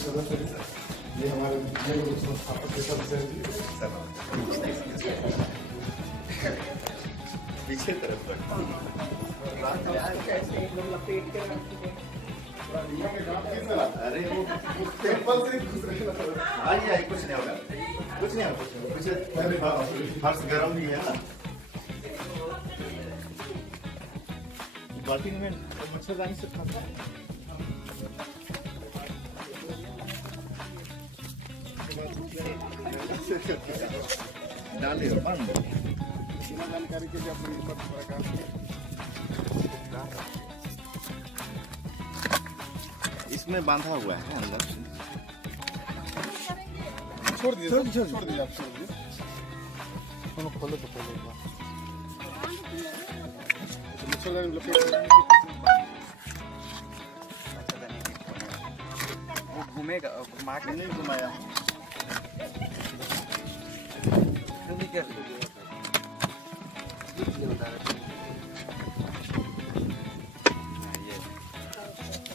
सदस्य हैं, ये हमारे संस्थापक के सदस्य हैं। पीछे तरफ अरे वो टेम्पल से आइए कुछ नहीं होगा, कुछ नहीं होगा, पीछे फर्श गर्म भी है ना। बाल्टी में मच्छरदानी से खाता है। डाले बंद जानकारी के लिए अपनी इसमें बांधा हुआ है अंदर। छोड़ दीजिए आप छोड़ दीजिए। खोलो तो खोलो मच्छरदानी लपेट वो घूमेगा, घुमा के नहीं घुमाया क्या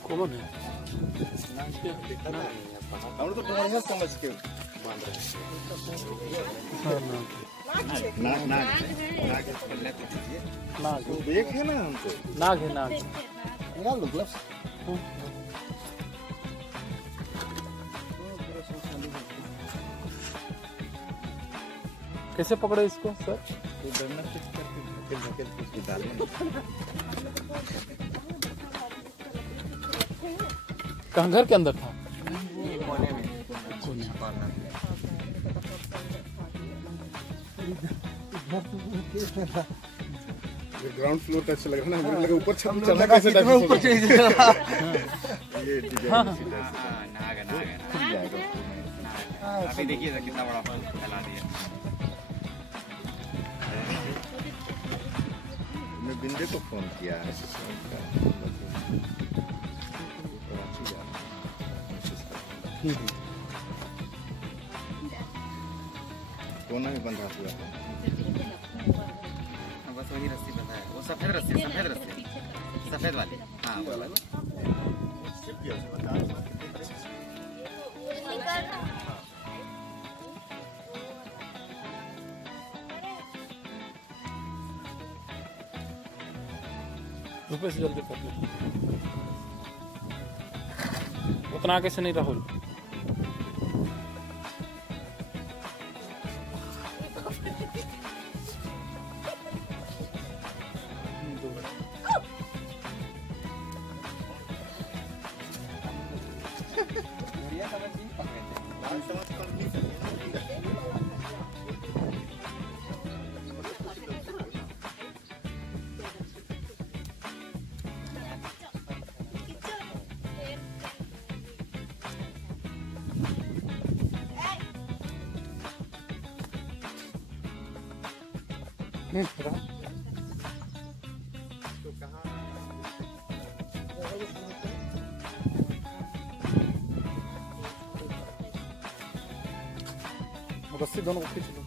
कौन है? हम तो बढ़िया समझ के बांध रहे हैं। नाग देख है ना हमको, नाग है, नाग निकाल लो ग्लव्स। कैसे पकड़े इसको सर? तो डरना फिक्स करके धकेल के डालना। कहाँ घर के अंदर था? कोने में ग्राउंड फ्लोर का अच्छा लग रहा है ना, मुझे लगा ऊपर छत चढ़ना कैसे ऊपर चढ़ जाएगा। ये डिजाइन नाग अभी देखिए कितना बड़ा फैला दिया। मैं बिंदे को फोन किया है, कोना में बंधा हुआ है, बस वही रस्सी बंधा है। वो सफेद रस्सी, सफेद रस्सी, सफेद वाली। हाँ रुपये से जल्दी कर ले। उतना आगे से नहीं राहुल। रस्सी दोनों को खींच लो।